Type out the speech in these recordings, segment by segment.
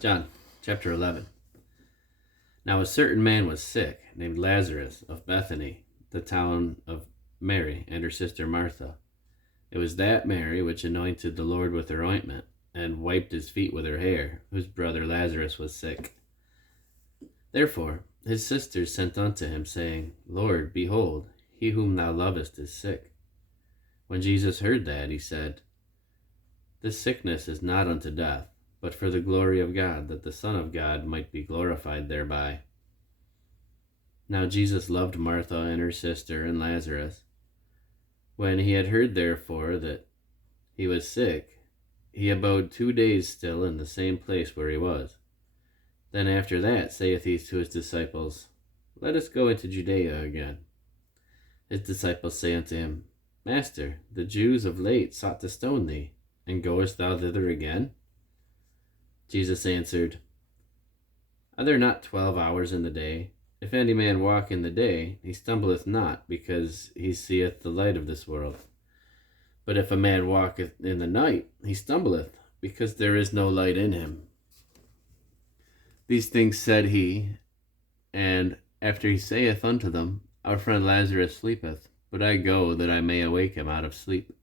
John chapter 11. Now a certain man was sick, named Lazarus, of Bethany, the town of Mary and her sister Martha. It was that Mary which anointed the Lord with her ointment, and wiped his feet with her hair, whose brother Lazarus was sick. Therefore his sisters sent unto him, saying, Lord, behold, he whom thou lovest is sick. When Jesus heard that, he said, This sickness is not unto death, but for the glory of God, that the Son of God might be glorified thereby. Now Jesus loved Martha and her sister and Lazarus. When he had heard therefore that he was sick, he abode 2 days still in the same place where he was. Then after that saith he to his disciples, Let us go into Judea again. His disciples say unto him, Master, the Jews of late sought to stone thee, and goest thou thither again? Jesus answered, Are there not 12 hours in the day? If any man walk in the day, he stumbleth not, because he seeth the light of this world. But if a man walketh in the night, he stumbleth, because there is no light in him. These things said he, and after he saith unto them, Our friend Lazarus sleepeth, but I go that I may awake him out of sleep.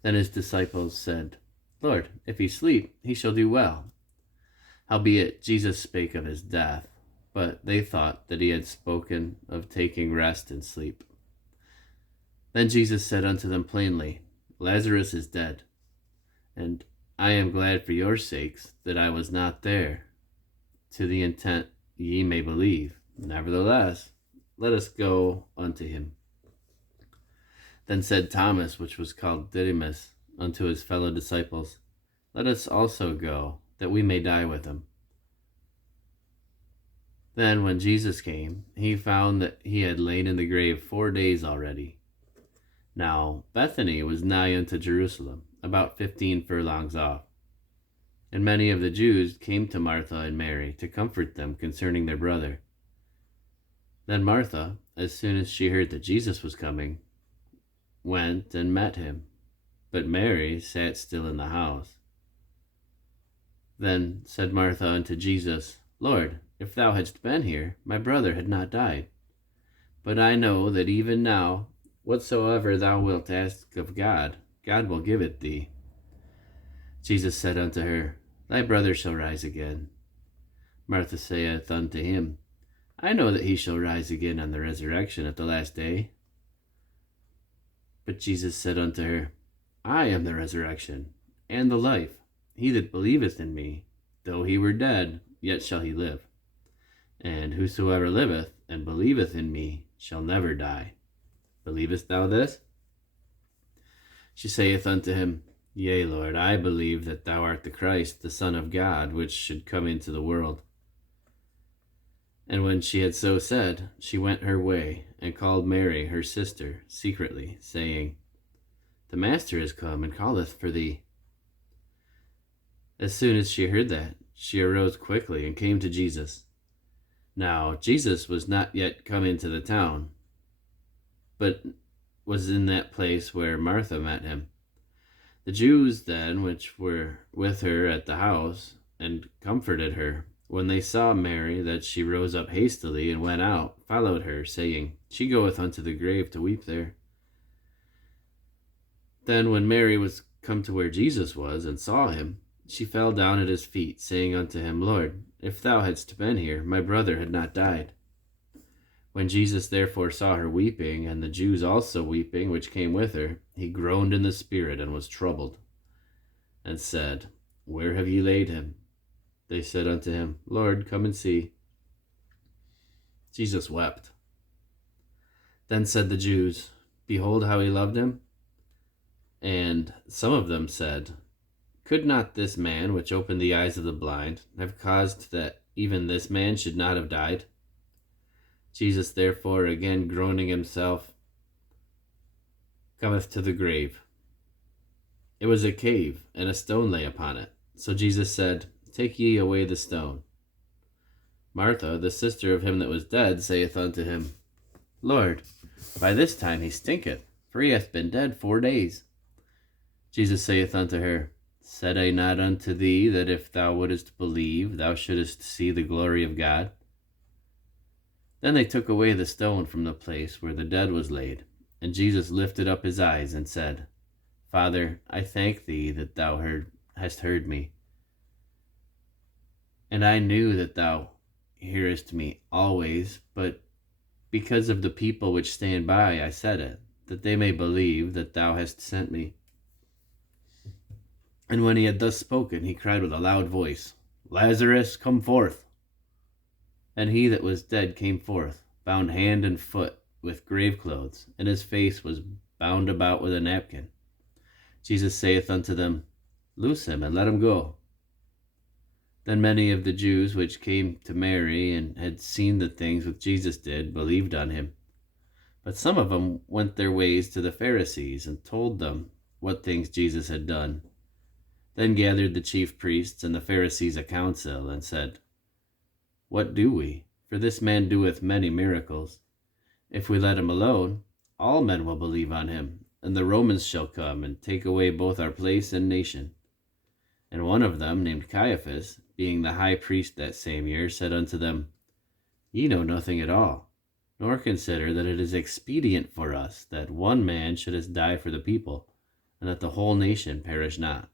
Then his disciples said, Lord, if he sleep, he shall do well. Howbeit Jesus spake of his death, but they thought that he had spoken of taking rest and sleep. Then Jesus said unto them plainly, Lazarus is dead, and I am glad for your sakes that I was not there, to the intent ye may believe. Nevertheless, let us go unto him. Then said Thomas, which was called Didymus, unto his fellow disciples, Let us also go, that we may die with him. Then when Jesus came, he found that he had lain in the grave 4 days already. Now Bethany was nigh unto Jerusalem, about 15 furlongs off. And many of the Jews came to Martha and Mary to comfort them concerning their brother. Then Martha, as soon as she heard that Jesus was coming, went and met him, but Mary sat still in the house. Then said Martha unto Jesus, Lord, if thou hadst been here, my brother had not died. But I know that even now, whatsoever thou wilt ask of God, God will give it thee. Jesus said unto her, Thy brother shall rise again. Martha saith unto him, I know that he shall rise again on the resurrection at the last day. But Jesus said unto her, I am the resurrection, and the life. He that believeth in me, though he were dead, yet shall he live. And whosoever liveth and believeth in me shall never die. Believest thou this? She saith unto him, Yea, Lord, I believe that thou art the Christ, the Son of God, which should come into the world. And when she had so said, she went her way, and called Mary her sister secretly, saying, The Master is come, and calleth for thee. As soon as she heard that, she arose quickly, and came to Jesus. Now Jesus was not yet come into the town, but was in that place where Martha met him. The Jews then, which were with her at the house, and comforted her, when they saw Mary, that she rose up hastily and went out, followed her, saying, She goeth unto the grave to weep there. Then when Mary was come to where Jesus was, and saw him, she fell down at his feet, saying unto him, Lord, if thou hadst been here, my brother had not died. When Jesus therefore saw her weeping, and the Jews also weeping, which came with her, he groaned in the spirit, and was troubled, and said, Where have ye laid him? They said unto him, Lord, come and see. Jesus wept. Then said the Jews, Behold how he loved him. And some of them said, Could not this man, which opened the eyes of the blind, have caused that even this man should not have died? Jesus therefore, again groaning himself, cometh to the grave. It was a cave, and a stone lay upon it. So Jesus said, Take ye away the stone. Martha, the sister of him that was dead, saith unto him, Lord, by this time he stinketh, for he hath been dead 4 days. Jesus saith unto her, Said I not unto thee that if thou wouldest believe, thou shouldest see the glory of God? Then they took away the stone from the place where the dead was laid. And Jesus lifted up his eyes and said, Father, I thank thee that thou hast heard me. And I knew that thou hearest me always, but because of the people which stand by I said it, that they may believe that thou hast sent me. And when he had thus spoken, he cried with a loud voice, Lazarus, come forth. And he that was dead came forth, bound hand and foot with grave clothes, and his face was bound about with a napkin. Jesus saith unto them, Loose him, and let him go. Then many of the Jews which came to Mary, and had seen the things which Jesus did, believed on him. But some of them went their ways to the Pharisees, and told them what things Jesus had done. Then gathered the chief priests and the Pharisees a council, and said, What do we? For this man doeth many miracles. If we let him alone, all men will believe on him, and the Romans shall come and take away both our place and nation. And one of them, named Caiaphas, being the high priest that same year, said unto them, Ye know nothing at all, nor consider that it is expedient for us that one man should die for the people, and that the whole nation perish not.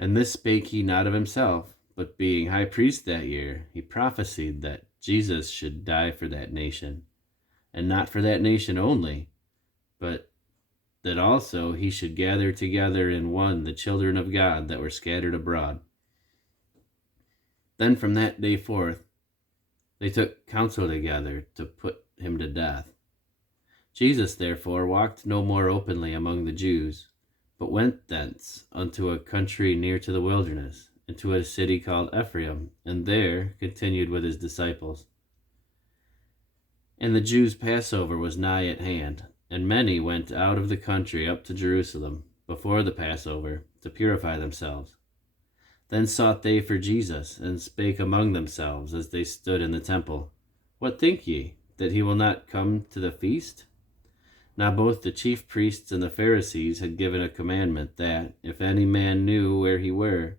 And this spake he not of himself, but being high priest that year, he prophesied that Jesus should die for that nation, and not for that nation only, but that also he should gather together in one the children of God that were scattered abroad. Then from that day forth they took counsel together to put him to death. Jesus therefore walked no more openly among the Jews, but went thence unto a country near to the wilderness, into a city called Ephraim, and there continued with his disciples. And the Jews' Passover was nigh at hand, and many went out of the country up to Jerusalem before the Passover to purify themselves. Then sought they for Jesus, and spake among themselves as they stood in the temple, What think ye, that he will not come to the feast? Now both the chief priests and the Pharisees had given a commandment that, if any man knew where he were,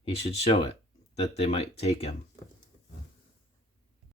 he should show it, that they might take him.